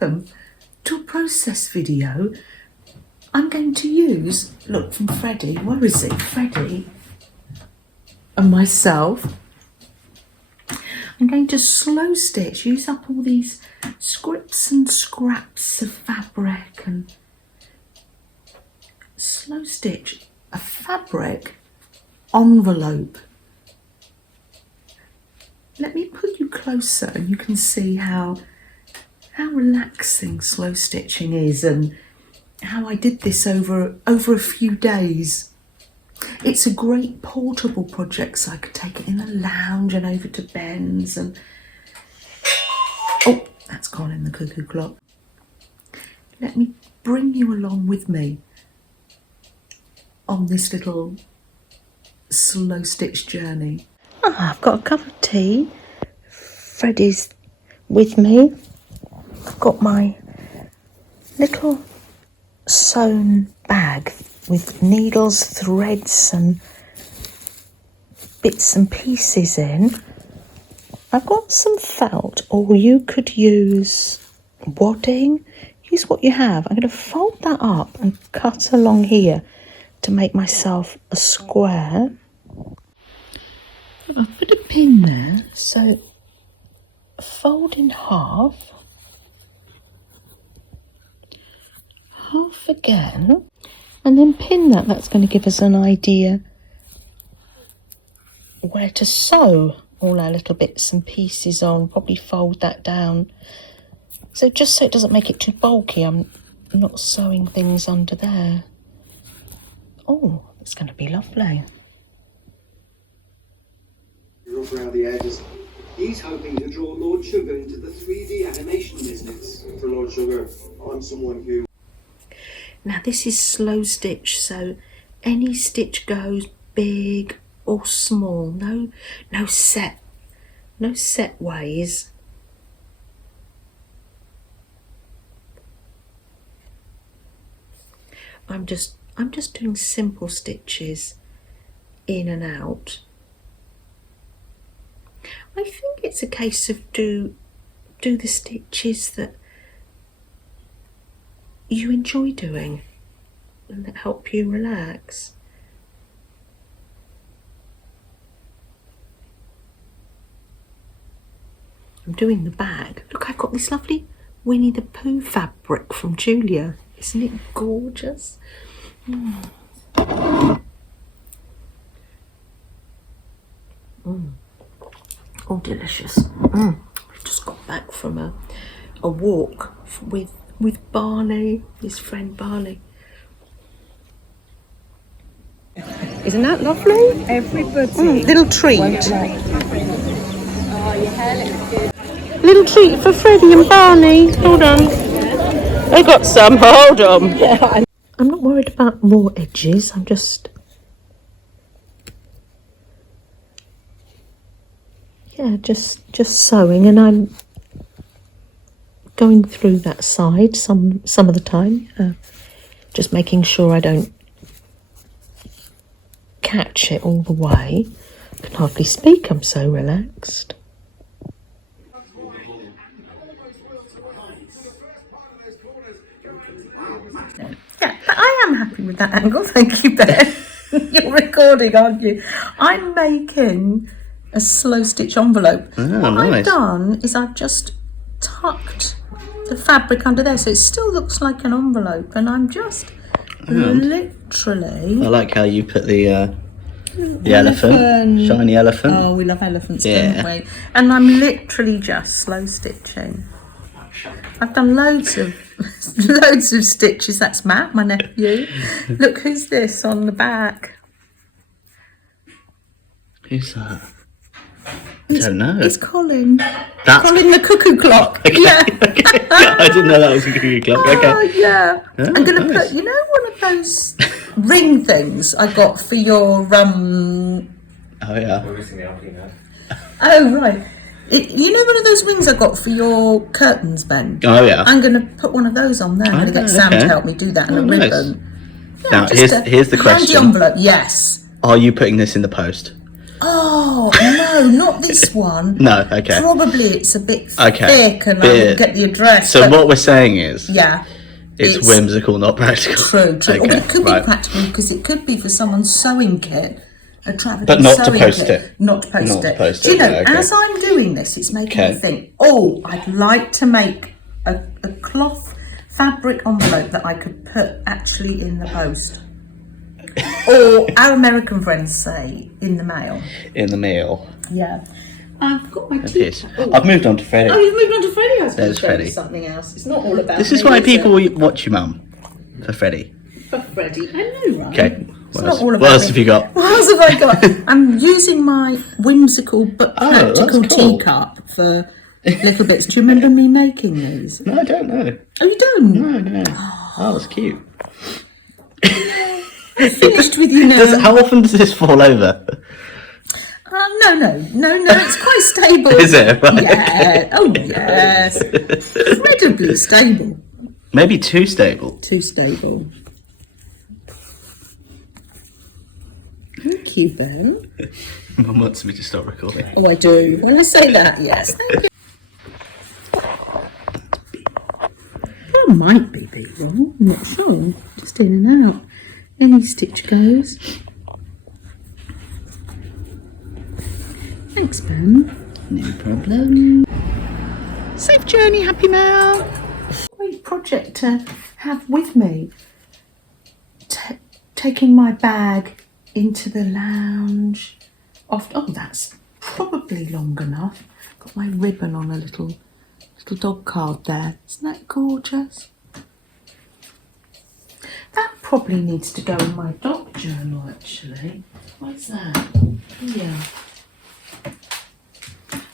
welcome to a process video. I'm going to use, look, from Freddie, where is it? Freddie and myself. I'm going to slow stitch, use up all these scrips and scraps of fabric and slow stitch a fabric envelope. Let me put you closer and you can see how relaxing slow stitching is and how I did this over a few days. It's a great portable project, so I could take it in the lounge and over to Ben's and... Oh, that's gone in the cuckoo clock. Let me bring you along with me on this little slow stitch journey. I've got a cup of tea. Freddie's with me. I've got my little sewn bag with needles, threads and bits and pieces in. I've got some felt, or you could use wadding. Use what you have. I'm going to fold that up and cut along here to make myself a square. I've put a pin there, so fold in half again, and then pin that. That's going to give us an idea where to sew all our little bits and pieces on. Probably fold that down, so just so it doesn't make it too bulky, I'm not sewing things under there. Oh, it's going to be lovely. Rough around the edges. He's hoping to draw Lord Sugar into the 3D animation business. For Lord Sugar, I'm someone who... Now this is slow stitch, so any stitch goes big or small. No set ways. I'm just doing simple stitches in and out. I think it's a case of do the stitches that you enjoy doing and that help you relax. I'm doing the bag. Look, I've got this lovely Winnie the Pooh fabric from Julia. Isn't it gorgeous? Oh, delicious. We've just got back from a walk with Barney, his friend Barney. Isn't that lovely? Everybody. Little treat. Oh, your hair looks good. Little treat for Freddie and Barney. Hold on. I got some. Hold on. Yeah. I'm not worried about raw edges. I'm just... Yeah, just sewing, and I'm going through that side some of the time, just making sure I don't catch it all the way. I can hardly speak, I'm so relaxed. Yeah, but I am happy with that angle, thank you, Ben. You're recording, aren't you? I'm making a slow stitch envelope. Oh, what nice. I've done is I've just tucked the fabric under there, so it still looks like an envelope, and I'm just literally... I like how you put the elephant, shiny elephant. Oh, we love elephants, Yeah. don't we? And I'm literally just slow stitching. I've done loads of stitches. That's Matt, my nephew. Look, who's this on the back? Who's that? I don't know. It's Colin. That's Colin the cuckoo clock. Okay, Yeah. okay. I didn't know that was a cuckoo clock. Oh, Okay. yeah. Oh, I'm going to nice. put, you know, one of those ring things I got for your Oh yeah. Oh, right. You know one of those rings I got for your curtains, Ben? Oh yeah. I'm going to put one of those on there. I'm going to get Sam to help me do that, and a nice. ribbon. Yeah, Now just here's the handy question. envelope, yes. Are you putting this in the post? Oh, no. No, not this one. No, okay. Probably it's a bit Okay. thick and I didn't get the address. So but what we're saying is, yeah, it's whimsical, not practical. True. Okay, Or it could right. be practical because it could be for someone's sewing kit. A traveling But not to sewing post kit. it. Not to post Not to it. post Do you it, know, yeah, okay. as I'm doing this, it's making Okay. me think, oh, I'd like to make a cloth fabric envelope that I could put actually in the post. Or our American friends say, in the mail. In the mail. Yeah. I've got my Yes. teacup. Oh. I've moved on to Freddie. Oh, you've moved on to Freddie. I was going There's to show you Freddie. something else. It's not all about This is me, why it? people watch you, Mum. For Freddie. For Freddie. I know, right? Okay. It's not all about What else me. have you got? What else have I got? I'm using my whimsical but Oh, that's practical cool. teacup for little bits. Do you remember me making these? No, I don't know. Oh, you don't? No. Oh, that's cute. Finished with you now. How often does this fall over? No, it's quite stable. Is it? Right. Yeah. Oh, yes. Incredibly stable. Maybe too stable. Too stable. Thank you, Ben. Mum wants me to stop recording. Oh, I do. When I say that, yes. Thank you. Well, might be B-roll. I'm not sure. Just in and out. Any stitch goes. Thanks, Ben. No problem. Safe journey, Happy Mel. Great project to have with me. Taking my bag into the lounge. Oh, that's probably long enough. Got my ribbon on a little dog card there. Isn't that gorgeous? That probably needs to go in my dog journal, actually. What's that? Yeah.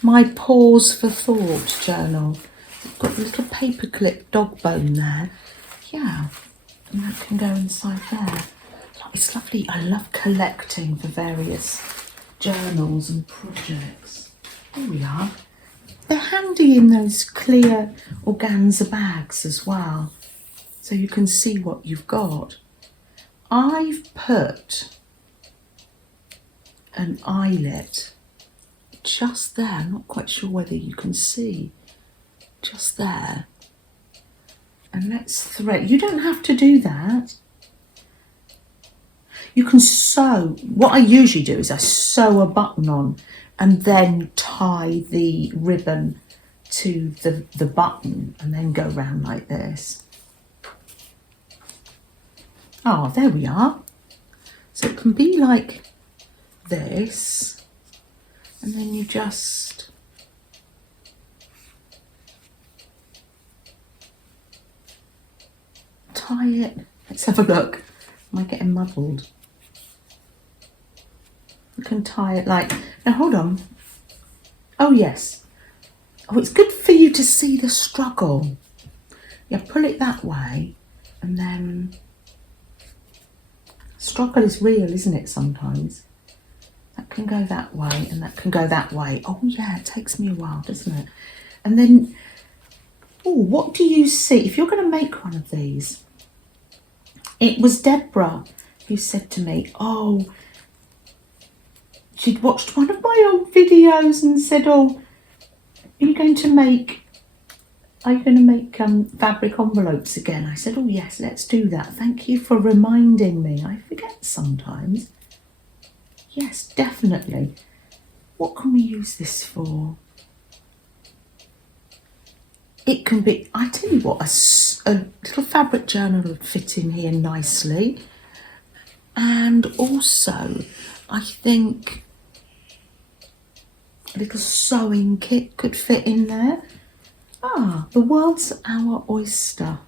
My pause for thought journal. I've got a little paperclip dog bone there. Yeah, and that can go inside there. It's lovely. I love collecting for various journals and projects. There we are. They're handy in those clear organza bags as well, so you can see what you've got. I've put an eyelet just there. I'm not quite sure whether you can see. Just there. And let's thread. You don't have to do that. You can sew. What I usually do is I sew a button on and then tie the ribbon to the button and then go round like this. Oh, there we are. So it can be like this, and then you just tie it. Let's have a look. Am I getting muddled? You can tie it like, now hold on. Oh yes. Oh, it's good for you to see the struggle. Yeah, pull it that way and then, struggle is real, isn't it, sometimes? That can go that way and that can go that way. Oh yeah, it takes me a while, doesn't it? And then, oh, what do you see? If you're going to make one of these, it was Deborah who said to me, oh, she'd watched one of my old videos and said, oh, are you going to make fabric envelopes again? I said, oh yes, let's do that. Thank you for reminding me. I forget sometimes. Yes, definitely. What can we use this for? It can be, I tell you what, a little fabric journal would fit in here nicely. And also, I think a little sewing kit could fit in there. Ah, the world's our oyster.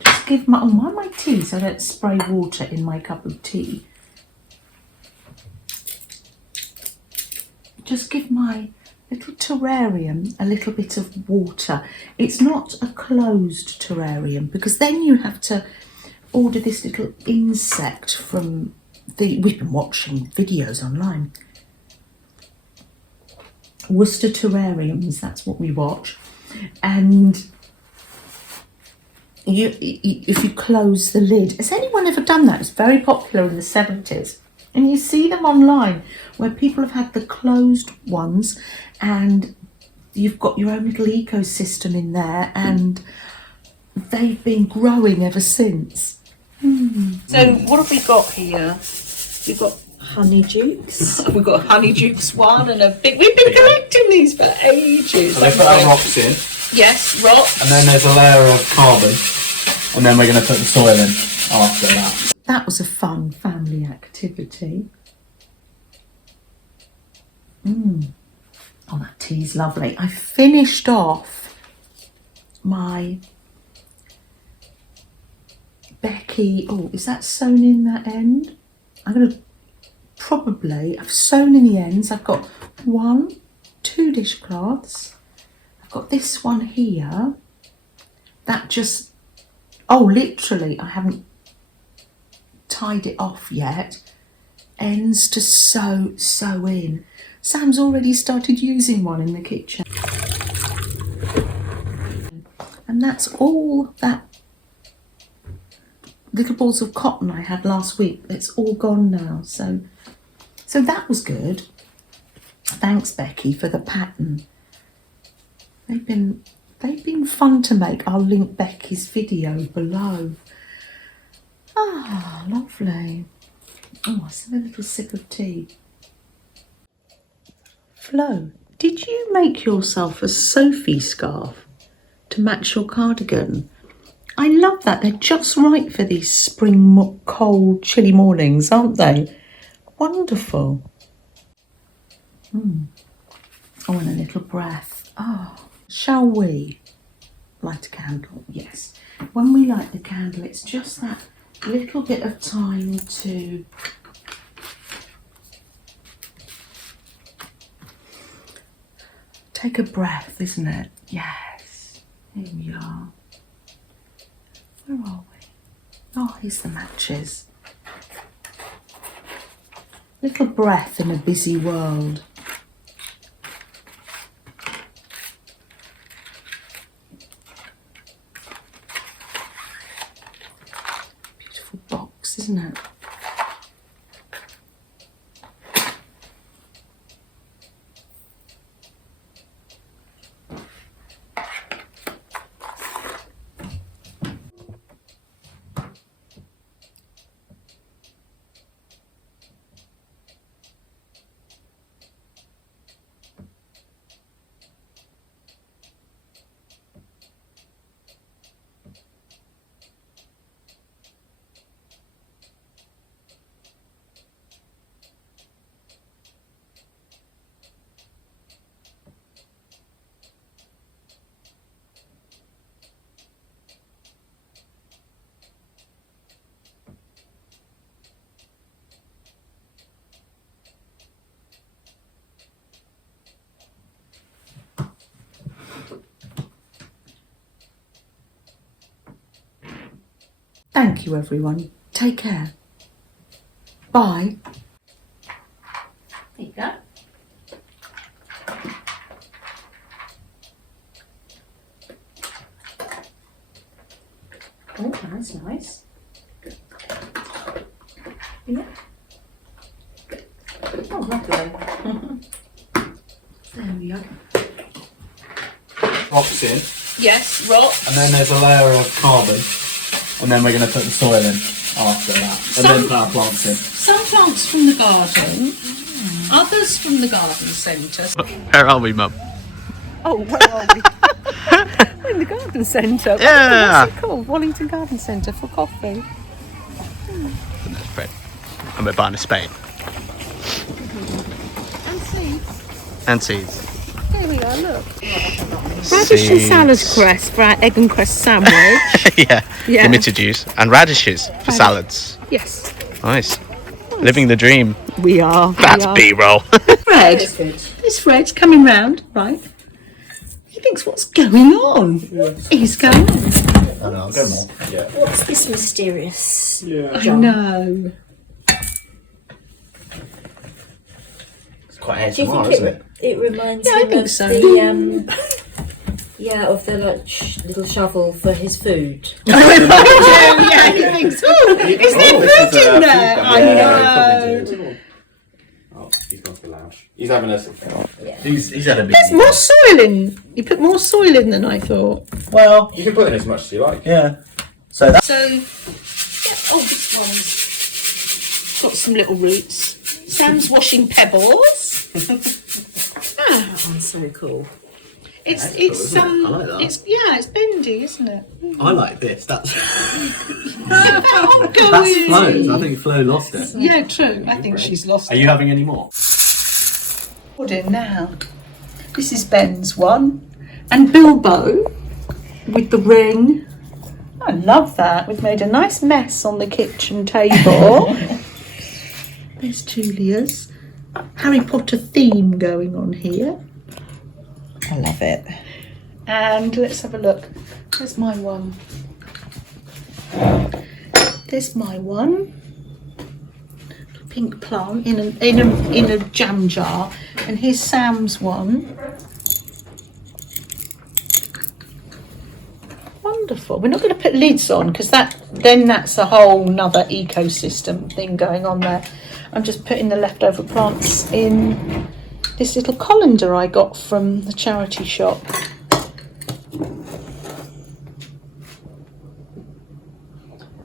Just give my, mind my tea so I don't spray water in my cup of tea. Just give my little terrarium a little bit of water. It's not a closed terrarium because then you have to order this little insect from we've been watching videos online. Worcester terrariums, that's what we watch. And if you close the lid, has anyone ever done that? It's very popular in the 70s. And you see them online where people have had the closed ones and you've got your own little ecosystem in there and they've been growing ever since. So what have we got here? We've got honeydukes. We've got honeydukes one and a big. We've been collecting these for ages. So they put our rocks in, Yes, rock. and then there's a layer of carbon, and then we're going to put the soil in after that. That was a fun family activity. Oh, that tea's lovely. I finished off my Becky. Oh, is that sewn in that end? I'm going to I've sewn in the ends. I've got 2 dishcloths. I've got this one here. That just, literally, I haven't tied it off yet. Ends to sew in. Sam's already started using one in the kitchen. And that's all that little balls of cotton I had last week. It's all gone now. So that was good. Thanks, Becky, for the pattern. They've been fun to make. I'll link Becky's video below. Ah, lovely. Oh, let's have a little sip of tea. Flo, did you make yourself a Sophie scarf to match your cardigan? I love that. They're just right for these spring, cold, chilly mornings, aren't they? Wonderful. Oh, and a little breath. Oh, shall we light a candle? Yes. When we light the candle, it's just that little bit of time to take a breath, isn't it? Yes. Here we are. Where are we? Oh, here's the matches. Little breath in a busy world. Beautiful box, isn't it? Thank you, everyone. Take care. Bye. There you go. Oh, that's nice. Yeah. Oh, lovely. There we are. Rocks in, Yes, rock. and then there's a layer of carbon, and then we're going to put the soil in after that, and then put our plants in. Some plants from the garden, others from the garden centre. Where are we, Mum? Oh, where are we? We're in the garden centre. Yeah. What's it called? Wallington Garden Centre for coffee. That's bread. And we're buying a spade. And seeds. And seeds. Here we are, look. Radish and salad cress for our egg and cress sandwich. Yeah. Yeah. Tomato juice. And radishes for salads. Yes, Nice. Living the dream. we are. That's B-roll. Fred. This Fred's coming round, right? He thinks, what's going on? He's going on. I know, I'll go more. Yeah. What's this mysterious? I know. It's quite Do you ASMR, think isn't it? it reminds Yeah, I him think of so. the Yeah, of the like little shovel for his food. Yeah, he thinks, oh, is there food in there? I know. Oh, he's gone to the lounge. He's having a. He's had a big. There's more soil in. You put more soil in than I thought. Well, you can put in as much as you like. Yeah. So that. So, yeah, oh, this one's got some little roots. Sam's washing pebbles. That one's so cool. It's cool, isn't it? I like that. it's bendy, isn't it? I like this. That's Oh, go that's in. Flo's. I think Flo lost it. Yeah, true. I think she's lost Are you having any more? it now. This is Ben's one, and Bilbo with the ring. I love that. We've made a nice mess on the kitchen table. There's Julia's Harry Potter theme going on here. I love it. And let's have a look. There's my one. There's my one. Pink plant in a jam jar. And here's Sam's one. Wonderful. We're not going to put lids on because that's a whole nother ecosystem thing going on there. I'm just putting the leftover plants in this little colander I got from the charity shop.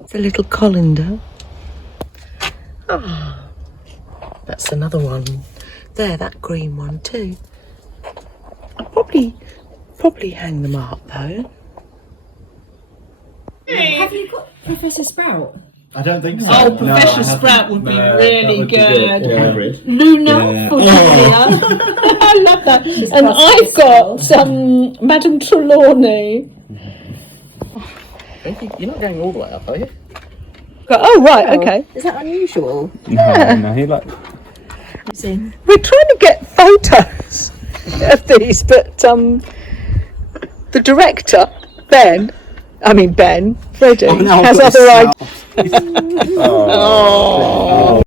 It's a little colander. Ah, that's another one. There, that green one too. I'll probably hang them up though. Have you got Professor Sprout? I don't think so. Oh, Professor Sprout would be really good. Yeah. Luna for Julia. I love that. And I've got some Madame Trelawney. You're not going all the way up, are you? Oh, right, okay. Is that unusual? No, he like. We're trying to get photos of these, but the director, Freddie, Oh, no, has I've got other it ideas. Oh,